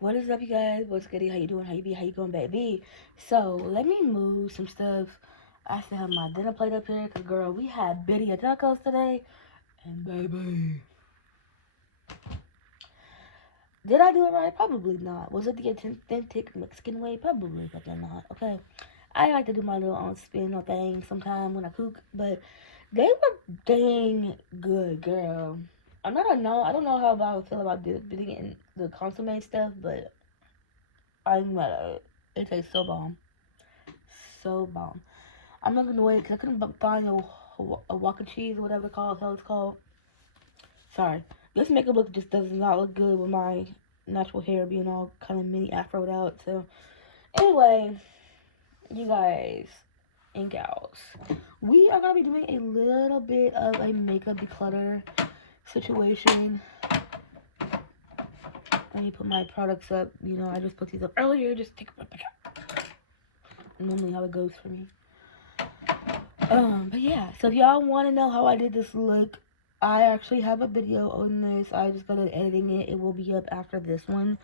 What is up, you guys? What's good? How you doing? How you be? How you going, baby? So let me move some stuff. I still have my dinner plate up here, cause girl, we had birria tacos today, and baby, did I do it right? Probably not. Was it the authentic Mexican way? Probably, but they're not. Okay, I like to do my little own spin on things sometime when I cook, but they were dang good, girl. I don't know how I feel about dipping it in the consomme stuff, but I'm mad at it. It tastes so bomb. So bomb. I'm not gonna wait because I couldn't find a wok of cheese or whatever hell it's called. Sorry. This makeup look just does not look good with my natural hair being all kind of mini afroed out. So, anyway, you guys and gals, we are gonna be doing a little bit of a makeup declutter situation. Let me put my products up. I just put these up earlier. Just take a look at normally how it goes for me. But yeah, so if y'all want to know how I did this look, I actually have a video on this. I just got editing it. It will be up after this one.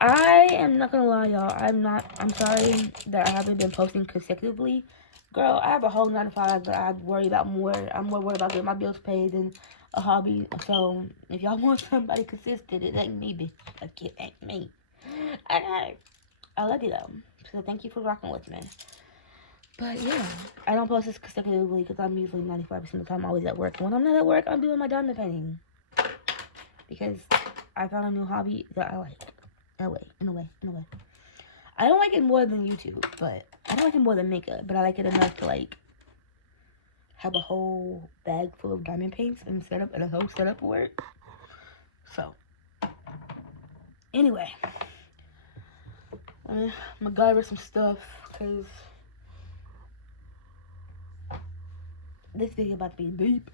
I am not gonna lie, y'all. I'm sorry that I haven't been posting consecutively. Girl, I have a whole 9 to 5 that I worry about more. I'm more worried about getting my bills paid than a hobby. So if y'all want somebody consistent, it ain't me, bitch. Like, it ain't me. Okay. I love you though. So thank you for rocking with me. But yeah, I don't post this consecutively because I'm usually 95% of the time always at work. When I'm not at work, I'm doing my diamond painting because I found a new hobby that I like. In a way. I don't like it more than YouTube, but I don't like it more than makeup, but I like it enough to like have a whole bag full of diamond paints and set up and a whole setup for it. So anyway, I'm gonna go over some stuff because this video about to be deep.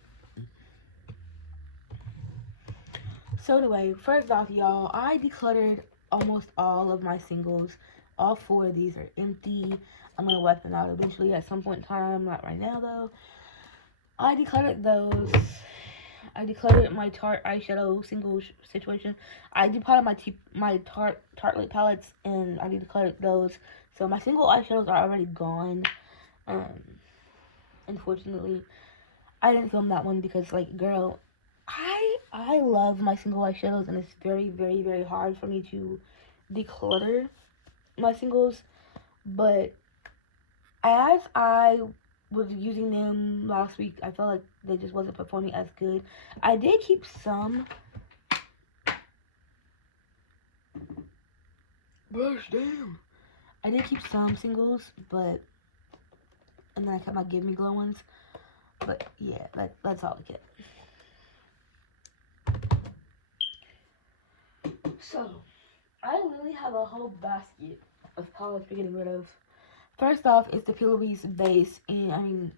So anyway, first off, y'all, I decluttered almost all of my singles. All 4 of these are empty. I'm gonna wipe them out eventually at some point in time. Not right now though. I decluttered those. I decluttered my Tarte eyeshadow single situation. I decluttered my Tartelette palettes, and I decluttered those. So my single eyeshadows are already gone. Um, Unfortunately, I didn't film that one because, like, girl, I love my single eyeshadows, and it's very, very, very hard for me to declutter my singles. But as I was using them last week, I felt like they just wasn't performing as good. I did keep some. Brush down. I did keep some singles, but and then I kept my Give Me Glow ones. But yeah, that's all I kept. So I literally have a whole basket of palettes we're getting rid of. First off, it's the Pillory's base, and I mean,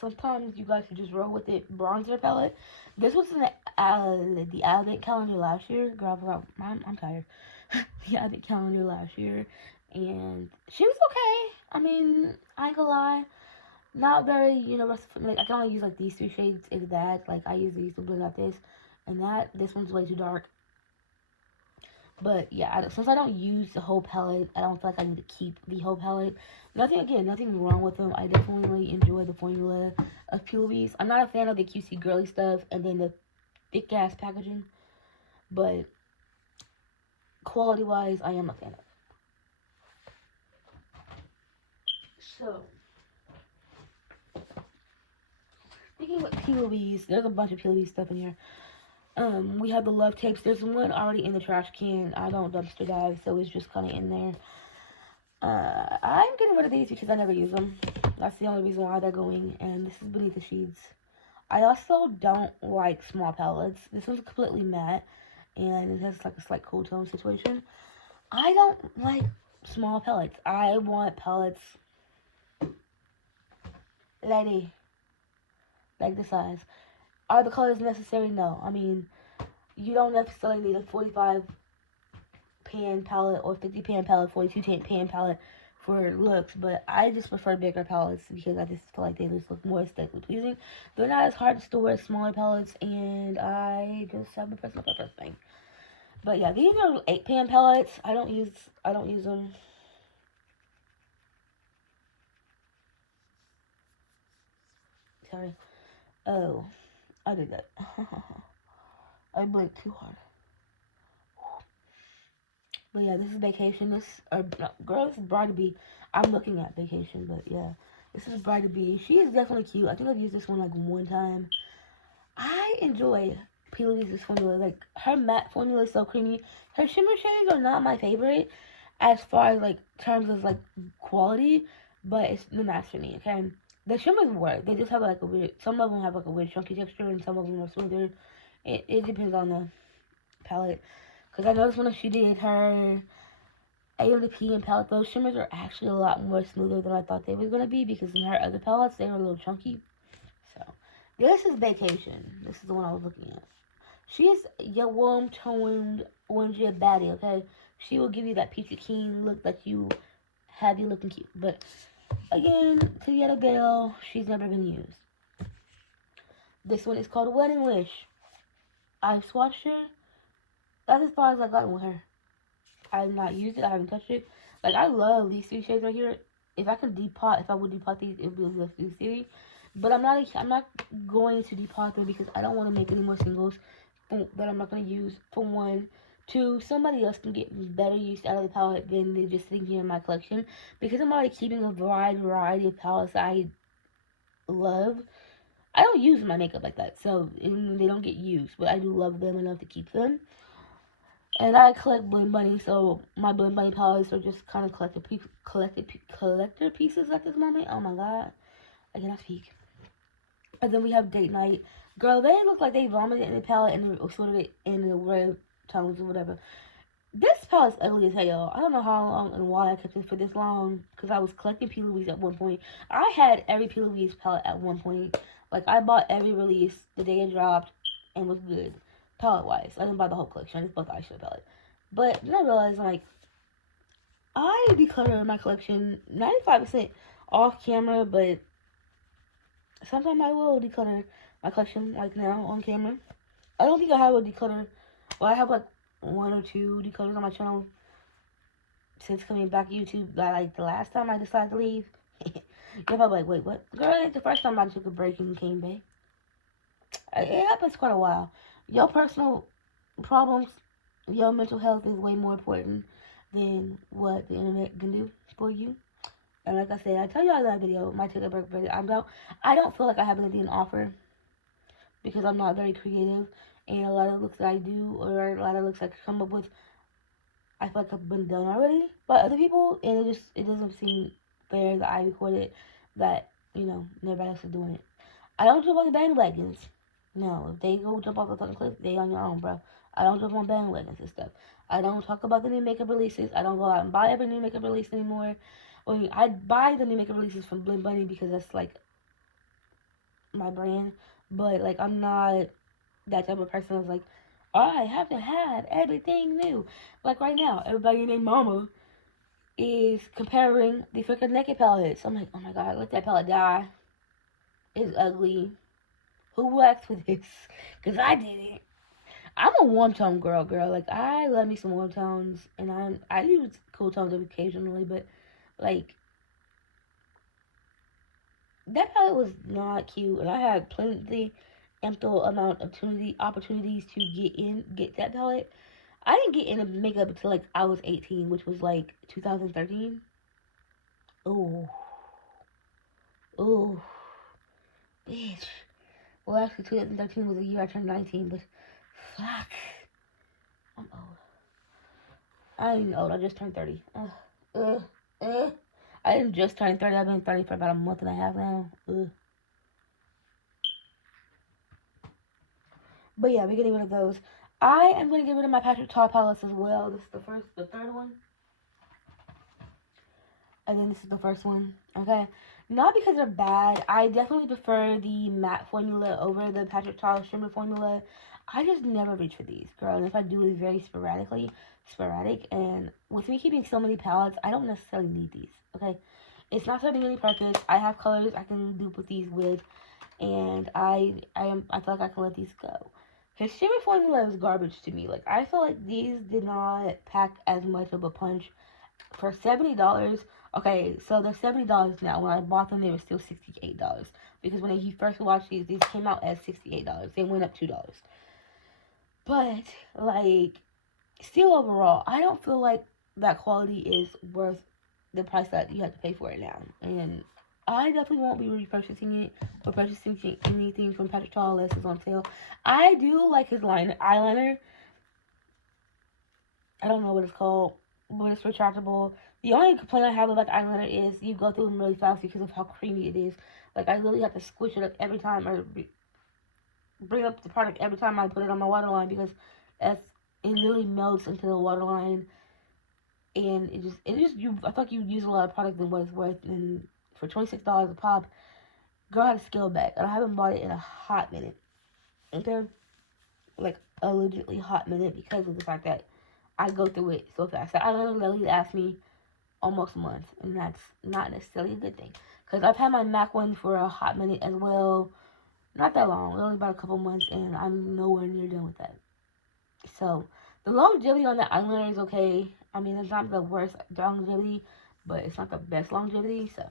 sometimes you guys should just roll with it. Bronzer palette. This was in the advent calendar last year. Girl, I forgot. I'm tired. The advent calendar last year, and she was okay. I mean, I ain't gonna lie. Not very, like I can only use like these 3 shades. Is that like I use these to blend out this and that. This one's way too dark. But yeah, since I don't use the whole palette, I don't feel like I need to keep the whole palette. Nothing wrong with them. I definitely really enjoy the formula of Pulies. I'm not a fan of the cutesy girly stuff and then the thick ass packaging, but quality wise, I am a fan of. So, speaking of Pulies, there's a bunch of Pulies stuff in here. We have the love tapes. There's one already in the trash can. I don't dumpster dive, so it's just kind of in there. I'm getting rid of these because I never use them. That's the only reason why they're going. And this is beneath the sheets. I also don't like small palettes. This one's completely matte, and it has like a slight cool tone situation. I don't like small palettes. I want palettes, lady, like this size. Are the colors necessary? No. I mean, you don't necessarily need a 45 pan palette or 50 pan palette, 42 pan palette for looks, but I just prefer bigger palettes because I just feel like they just look more aesthetically pleasing. They're not as hard to store as smaller palettes, and I just have a personal preference thing. But yeah, these are 8 pan palettes. I don't use them. Sorry. Oh, I did that. I blinked too hard. But yeah, this is Vacation. This, no, girl, this is Bride to Be. I'm looking at Vacation, but yeah. This is Bride to Be. She is definitely cute. I think I've used this one like one time. I enjoy P. Louise's formula. Like, her matte formula is so creamy. Her shimmer shades are not my favorite as far as like terms of like quality, but it's the match for me, okay? The shimmers work. They just have like a weird, some of them have like a weird chunky texture and some of them are smoother. It depends on the palette. Because I noticed when she did her A of the P and palette, those shimmers are actually a lot more smoother than I thought they were going to be, because in her other palettes, they were a little chunky. So, this is Vacation. This is the one I was looking at. She's your warm-toned orangey baddie, okay? She will give you that peachy keen look that you have you looking cute. But, again, to the other girl, she's never been used. This one is called Wedding Wish. I've swatched her. That's as far as I've gotten with her. I have not used it. I haven't touched it. Like, I love these 3 shades right here. If I could depot, if I would depot these, it would be the 3 series. But I'm not going to depot them because I don't want to make any more singles that I'm not going to use, for one. 2, somebody else can get better use out of the palette than they just sitting here in my collection. Because I'm already keeping a variety of palettes I love. I don't use my makeup like that, so they don't get used. But I do love them enough to keep them. And I collect Blend Bunny, so my Blend Bunny palettes are just kind of collector pieces at this moment. Oh my god, I cannot speak. And then we have Date Night. Girl, they look like they vomited in the palette and sort of it in the red tones or whatever. This palette's ugly as hell. I don't know how long and why I kept it for this long, because I was collecting P. Louise at one point. I had every P. Louise palette at one point. Like, I bought every release the day it dropped and was good. Palette wise. I didn't buy the whole collection. I just bought the eyeshadow palette. But then I realized, like, I declutter my collection 95% off camera, but sometimes I will declutter my collection, like now, on camera. I don't think I have a declutter. Well, I have, like, 1 or 2 declutters on my channel since coming back to YouTube. Like, the last time I decided to leave. You're probably like, wait, what? Girl, it's the first time I took a break and came back. It happens quite a while. Your personal problems, your mental health is way more important than what the internet can do for you. And like I said, I tell y'all in that video, my take a break video. I don't feel like I have anything to offer because I'm not very creative, and a lot of looks that I do or a lot of looks I come up with, I feel like have been done already by other people, and it doesn't seem fair that I recorded that, nobody else is doing it. I don't jump on the bandwagons. No, if they go jump off the fucking cliff, they on your own, bro. I don't jump on bandwagons and stuff. I don't talk about the new makeup releases. I don't go out and buy every new makeup release anymore. I buy the new makeup releases from Blend Bunny because that's like my brand. But like, I'm not that type of person that's like, I have to have everything new. Like right now, everybody named Mama is comparing the freaking naked palettes. I'm like, oh my god, let that palette die. It's ugly. Who asked for this? Because I didn't. I'm a warm tone girl. Like, I love me some warm tones, and I use cool tones occasionally, but like, that palette was not cute, and I had plenty ample amount of opportunities to get that palette. I didn't get into makeup until like I was 18, which was like 2013. Oh, oh, bitch. Well, actually, 2013 was the year I turned 19, but fuck, I'm old. I ain't old. I just turned 30. I didn't just turn 30. I've been 30 for about a month and a half now. But yeah, we're getting rid of those. I am going to get rid of my Patrick Ta palettes as well. This is the third one. And then this is the first one. Okay. Not because they're bad. I definitely prefer the matte formula over the Patrick Ta shimmer formula. I just never reach for these, girl. And if I do, it's very sporadic. And with me keeping so many palettes, I don't necessarily need these. Okay. It's not serving any purpose. I have colors I can dupe with these with. And I feel like I can let these go. His shimmer formula is garbage to me. Like, I feel like these did not pack as much of a punch for $70. Okay, so they're $70 now. When I bought them, they were still $68 because when he first watched these came out as $68. They went up $2. But like, still overall, I don't feel like that quality is worth the price that you have to pay for it now. And I definitely won't be repurchasing it or purchasing anything from Patrick Ta unless it's on sale. I do like his eyeliner. I don't know what it's called, but it's retractable. The only complaint I have about the eyeliner is you go through them really fast because of how creamy it is. Like, I literally have to squish it up every time or bring up the product every time I put it on my waterline because it literally melts into the waterline, and I feel like you use a lot of product than what it's worth. And for $26 a pop, girl, I had to scale back, and I haven't bought it in a hot minute. Okay, like a legitly hot minute because of the fact that I go through it so fast. I literally lasts me almost a month, and that's not necessarily a good thing because I've had my MAC one for a hot minute as well. Not that long, only about a couple months, and I'm nowhere near done with that. So the longevity on the eyeliner is okay. I mean, it's not the worst longevity, but it's not the best longevity. So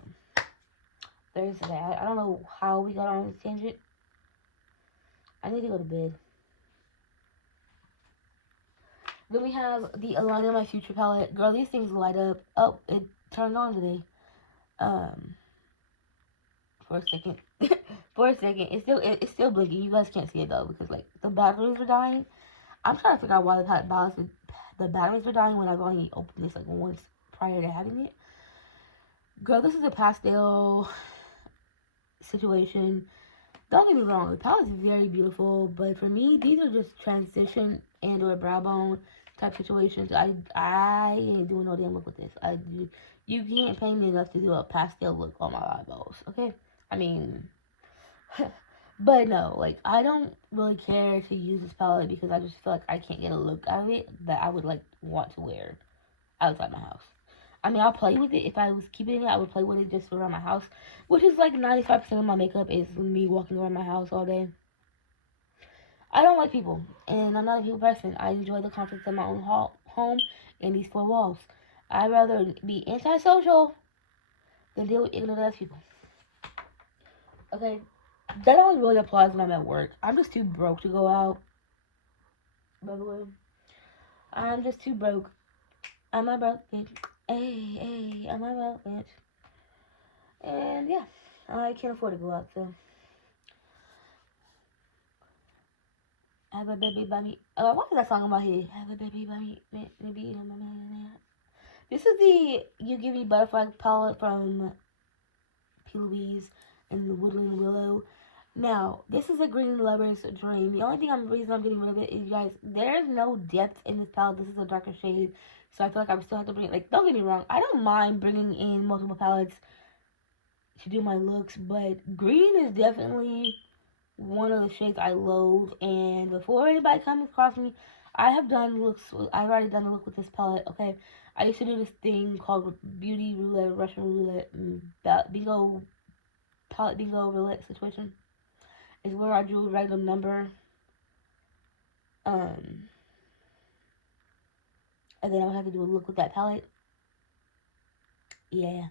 there's that. I don't know how we got on this tangent. I need to go to bed. Then we have the Align My Future palette. Girl, these things light up. Oh, it turned on today. For a second. For a second. It's still blinking. You guys can't see it though because like the batteries were dying. I'm trying to figure out why the batteries were dying when I've only opened this like once prior to having it. Girl, this is a pastel situation. Don't get me wrong, the palette is very beautiful, but for me, these are just transition and or brow bone type situations. I ain't doing no damn look with this. You can't pay me enough to do a pastel look on my eyeballs, okay? I mean, but no, like, I don't really care to use this palette because I just feel like I can't get a look out of it that I would, like, want to wear outside my house. I mean, I'll play with it. If I was keeping it, I would play with it just around my house, which is like 95% of my makeup is me walking around my house all day. I don't like people, and I'm not a people person. I enjoy the comforts of my own home and these four walls. I'd rather be antisocial than deal with ignorant ass people. Okay, that only really applies when I'm at work. I'm just too broke to go out. By the way, I'm just too broke. I'm a broke bitch. Hey, I'm a broke bitch. And yeah, I can't afford to go out, so. Have a baby by me. What is that song in my head? Have a baby by me. Maybe on my man. This is the You Give Me Butterfly palette from P. Louise and the Woodland Willow. Now, this is a green lover's dream. The only reason I'm getting rid of it is, you guys, there's no depth in this palette. This is a darker shade, so I feel like I still have to bring it. Like, don't get me wrong, I don't mind bringing in multiple palettes to do my looks, but green is definitely one of the shades I loathe. And before anybody comes across me, I've already done a look with this palette. Okay, I used to do this thing called Beauty Roulette, Russian Roulette, bingo palette bingo roulette situation. Is where I drew a random number, and then I would have to do a look with that palette. Yeah,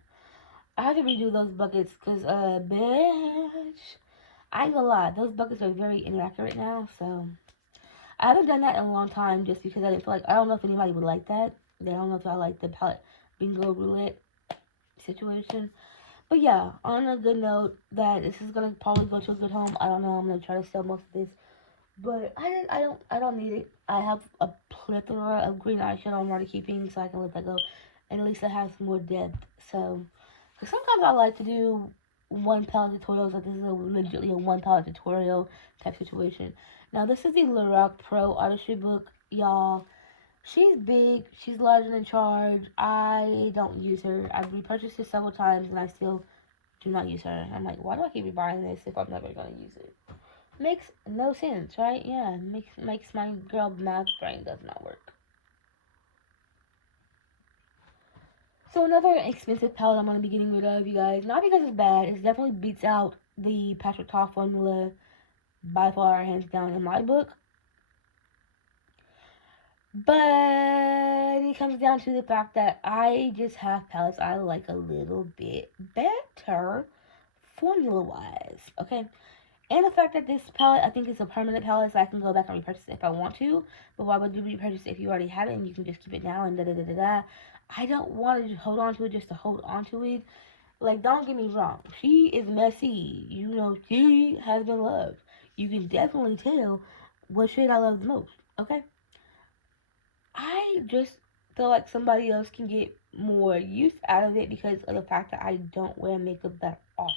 I have to redo those buckets because, bitch, I ain't gonna lie, those buckets are very inaccurate now. So I haven't done that in a long time just because I didn't feel like, I don't know if anybody would like that. I don't know if I like the palette bingo roulette situation. But yeah, on a good note, that this is gonna probably go to a good home. I don't know. I'm gonna try to sell most of this, but I don't need it. I have a plethora of green eyeshadow I'm already keeping, so I can let that go, and at least it has more depth. So, cause sometimes I like to do one palette tutorials. Like, this is legitimately a one palette tutorial type situation. Now, this is the Lorac Pro Artistry book, y'all. She's big. She's large and in charge. I don't use her. I've repurchased it several times, and I still do not use her. I'm like, why do I keep buying this if I'm never gonna use it? Makes no sense, right? Yeah, makes my girl math brain does not work. So another expensive palette I'm gonna be getting rid of, you guys. Not because it's bad. It definitely beats out the Patrick Ta formula by far, hands down, in my book. But it comes down to the fact that I just have palettes I like a little bit better formula wise. Okay. And the fact that this palette, I think, is a permanent palette, so I can go back and repurchase it if I want to. But why would you repurchase it if you already have it and you can just keep it now and da da da da da? I don't want to just hold on to it just to hold on to it. Like, don't get me wrong. She is messy. You know, she has been loved. You can definitely tell what shade I love the most. Okay? I just feel like somebody else can get more use out of it because of the fact that I don't wear makeup that often.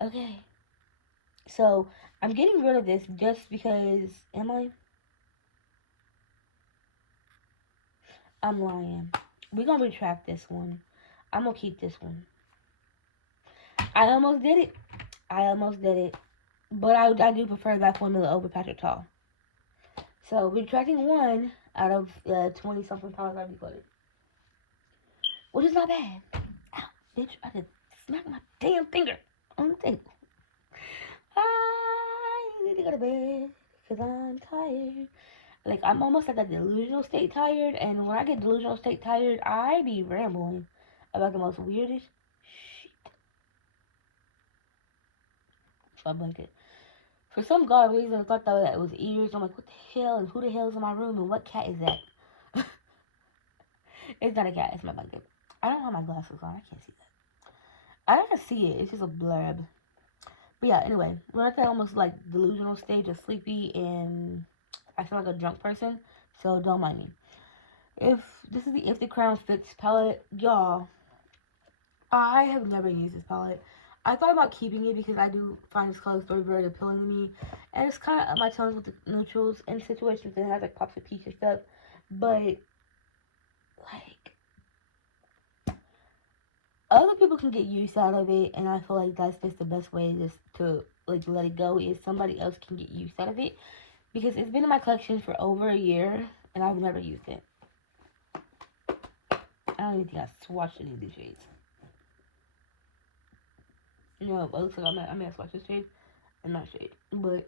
Okay? So, I'm getting rid of this just because, am I? I'm lying. We're gonna retract this one. I'm gonna keep this one. I almost did it. I almost did it. But I do prefer that formula over Patrick Tall. So, retracting one out of 20 something pounds I decluttered. Which is not bad. Ow, bitch, I just smacked my damn finger on the table. I need to go to bed because I'm tired. Like, I'm almost like a delusional state tired, and when I get delusional state tired, I be rambling about the most weirdest shit. So I'm like, for some god reason, I thought that it was ears. I'm like, what the hell, and who the hell is in my room, and what cat is that? It's not a cat, it's my blanket. I don't have my glasses on, I can't see that. I can see it, it's just a blurb. But yeah, anyway, we're at that almost like delusional stage of sleepy, and I feel like a drunk person, so don't mind me. If this is the If the Crown Fix palette, y'all, I have never used this palette. I thought about keeping it because I do find this color very, very appealing to me. And it's kind of up my tones with the neutrals and situations that has like pops of peach and stuff. But, like, other people can get use out of it. And I feel like that's just the best way just to, like, let it go is somebody else can get use out of it. Because it's been in my collection for over a year and I've never used it. I don't even think I swatched any of these shades. No, it looks like I may have swatched this shade. I'm not shade. But,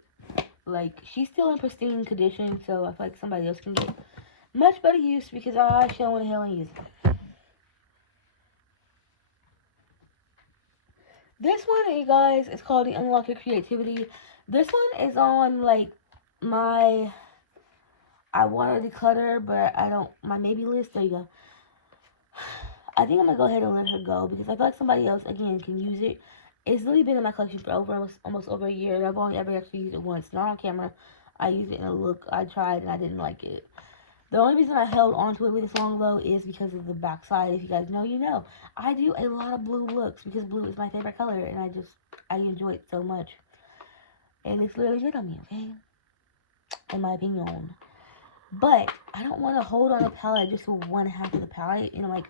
like, she's still in pristine condition, so I feel like somebody else can get much better use because I sure went ahead and use it. This one, you guys, is called the Unlock Your Creativity. This one is on, like, my I want to declutter, but I don't, my maybe list. There you go. I think I'm going to go ahead and let her go because I feel like somebody else, again, can use it. It's really been in my collection for almost over a year, and I've only ever actually used it once. Not on camera. I used it in a look I tried, and I didn't like it. The only reason I held on to it with this long, though, is because of the backside. If you guys know, you know. I do a lot of blue looks because blue is my favorite color, and I enjoy it so much. And it's really good on me, okay? In my opinion. But I don't want to hold on a palette just for one half of the palette. You know, like,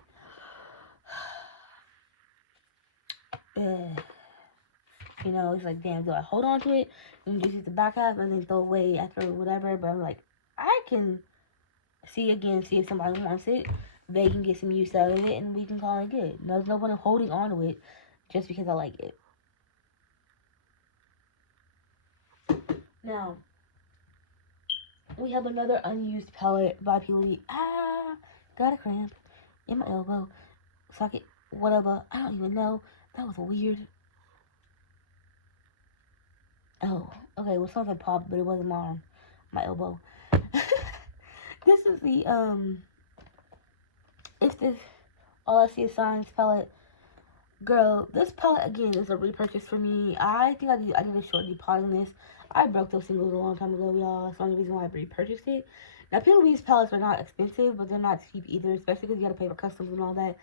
you know, it's like, damn, do I hold on to it and just use the back half and then throw away after whatever? But I'm like, see if somebody wants it. They can get some use out of it and we can call it good. There's no one holding on to it just because I like it. Now, we have another unused palette by P. Got a cramp in my elbow. Socket, whatever. I don't even know. That was weird. Oh, okay. Well, something popped, but it wasn't my elbow. This is the If this All I See Is Signs palette. Girl, this palette again is a repurchase for me. I think I did a short depotting this. I broke those singles a long time ago, y'all. That's the only reason why I repurchased it. Now, P.O.V.'s palettes are not expensive, but they're not cheap either, especially because you gotta pay for customs and all that.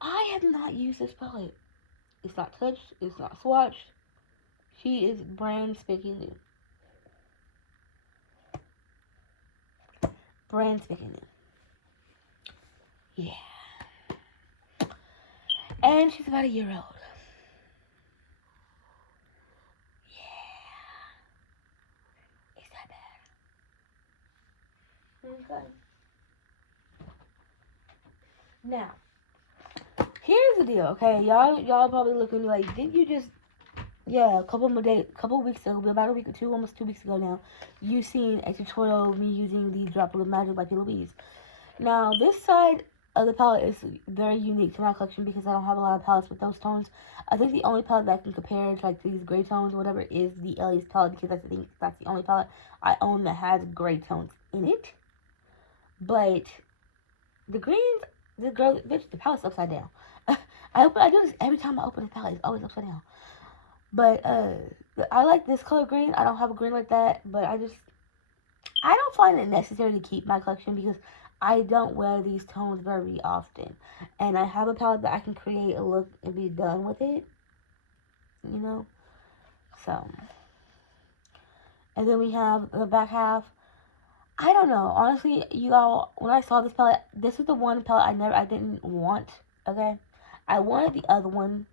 I have not used this palette. It's not touched. It's not swatched. She is brand spanking new. Brand spanking new. Yeah. And she's about a year old. Yeah. Is that bad? Okay. Now, here's the deal, okay? Y'all probably looking like, didn't you just yeah, a couple weeks ago, about a week or two, almost 2 weeks ago now, you seen a tutorial of me using the Droplet of Magic by P. Louise. Now, this side of the palette is very unique to my collection because I don't have a lot of palettes with those tones. I think the only palette that I can compare to like these gray tones or whatever is the Ellie's palette because that's the only palette I own that has gray tones in it. But the greens, the palette's upside down. I do this every time I open a palette. It's always upside down. But I like this color green. I don't have a green like that, but I don't find it necessary to keep my collection because I don't wear these tones very often. And I have a palette that I can create a look and be done with it. You know? So. And then we have the back half. I don't know. Honestly, you all, when I saw this palette, this was the one palette I didn't want. Okay? I wanted the other one,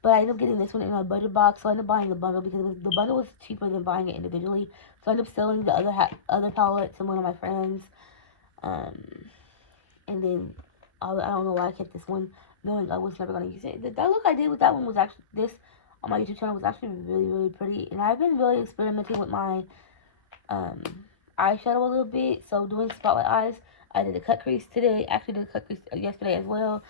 but I ended up getting this one in my budget box, so I ended up buying the bundle because the bundle was cheaper than buying it individually. So I ended up selling the other palette to one of my friends. And then I don't know why I kept this one, knowing I was never going to use it. That look I did with that one was actually, this on my YouTube channel was actually really, really pretty. And I've been really experimenting with my eyeshadow a little bit. So doing spotlight eyes, I did a cut crease today. Actually did a cut crease yesterday as well.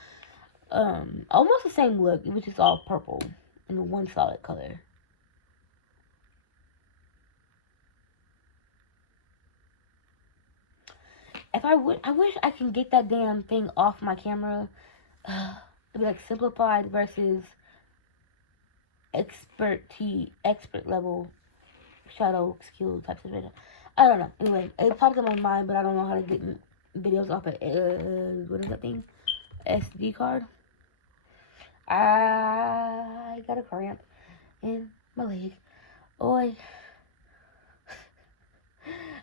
Almost the same look. It was just all purple in one solid color. I wish I can get that damn thing off my camera. To be like simplified versus expert level shadow skill types of video. I don't know. Anyway, it popped in my mind, but I don't know how to get videos off of what is that thing? SD card. I got a cramp in my leg. Oi.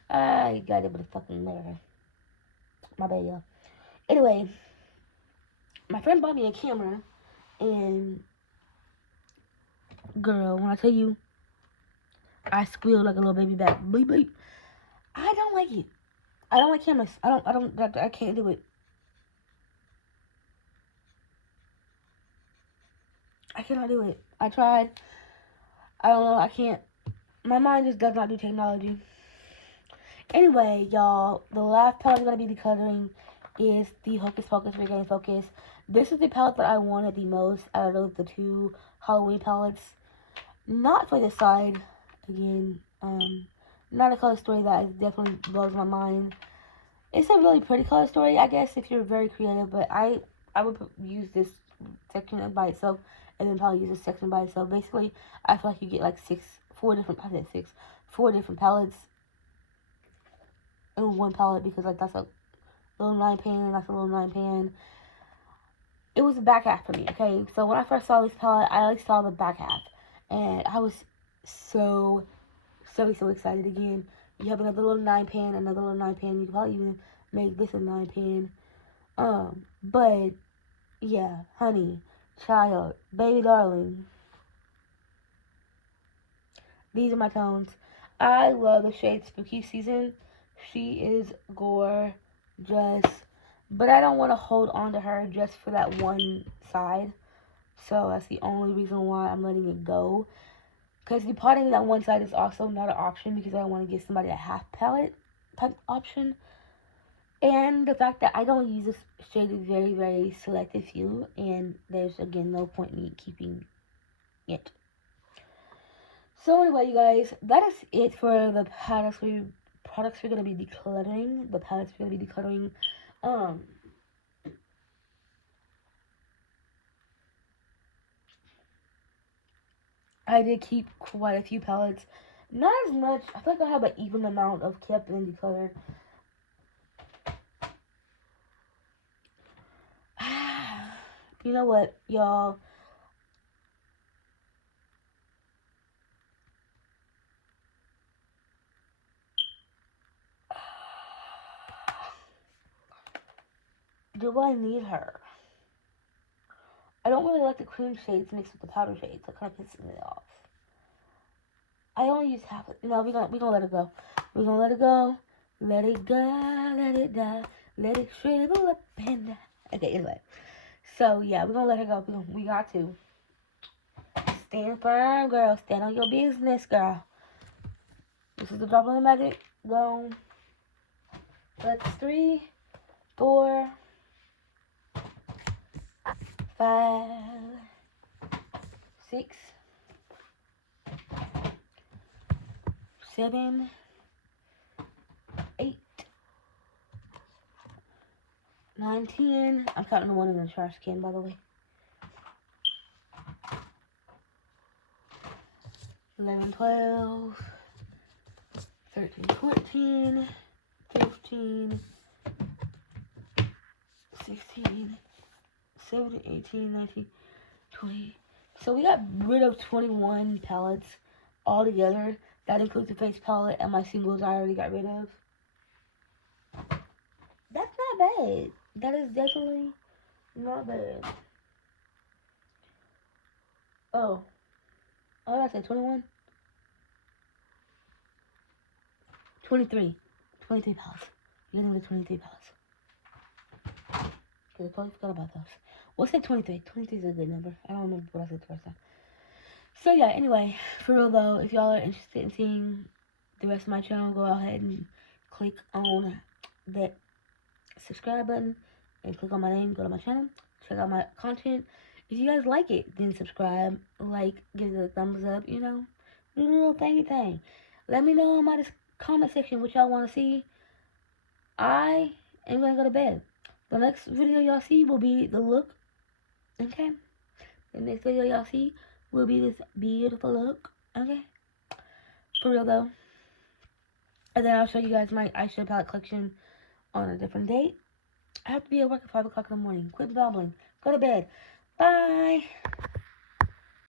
I got it with a fucking mirror. My bad, y'all. Anyway, my friend bought me a camera, and girl, when I tell you, I squealed like a little baby back. Bleep bleep. I don't like it. I don't like cameras. I can't do it. I cannot do it. I tried. I don't know. I can't. My mind just does not do technology. Anyway, y'all, the last palette I'm going to be decluttering is the Hocus Pocus Regain Focus. This is the palette that I wanted the most out of the two Halloween palettes. Not for this side. Again, not a color story that definitely blows my mind. It's a really pretty color story, I guess, if you're very creative, but I would use this section by itself and then probably use this section by itself. Basically, I feel like you get like four different palettes in one palette because like that's a little 9-pan, that's a little 9-pan. It was the back half for me, okay? So when I first saw this palette, I like saw the back half, and I was so excited again. You have another little 9-pan, another little 9-pan. You could probably even make this a 9-pan. But yeah, honey, child, baby darling. These are my tones. I love the shade Spooky Season. She is gorgeous. But I don't want to hold on to her just for that one side. So that's the only reason why I'm letting it go. Because depotting that one side is also not an option because I want to give somebody a half palette type option. And the fact that I don't use this shade is very, very selective few. And there's, again, no point in me keeping it. So anyway, you guys, that is it for the products we're going to be decluttering. The palettes we're going to be decluttering. I did keep quite a few palettes. Not as much. I feel like I have an even amount of kept and decluttered. You know what, y'all? Do I need her? I don't really like the cream shades mixed with the powder shades. That kind of pisses me off. I only use half of it. No, we gonna let it go. We're gonna let it go. Let it go. Let it die. Let it shrivel up and die. Okay, anyway. So, yeah, we're gonna let her go. We got to. Stand firm, girl. Stand on your business, girl. This is the drop of the magic. Go. That's 3, 4, 5, 6, 7, 8, 9, 10. I'm counting the one in the trash can, by the way. 11, 12, 13, 14, 15, 16, 17, 18, 19, 20. So we got rid of 21 palettes altogether. That includes the face palette and my singles I already got rid of. That's not bad. That is definitely not bad. Oh. Oh, did I say 21? 23. 23 palettes. You're getting the 23 palettes. Because I totally forgot about those. What's that 23? 23 is a good number. I don't remember what I said the first time. So yeah, anyway, for real though, if y'all are interested in seeing the rest of my channel, go ahead and click on that subscribe button and click on my name, go to my channel, check out my content. If you guys like it, then subscribe, like, give it a thumbs up, you know, do the little thingy thing. Let me know in my comment section what y'all want to see. I am going to go to bed. The next video y'all see will be the look, okay? The next video y'all see will be this beautiful look, okay? For real though. And then I'll show you guys my eyeshadow palette collection on a different date. I have to be at work at 5 o'clock in the morning. Quit babbling. Go to bed. Bye.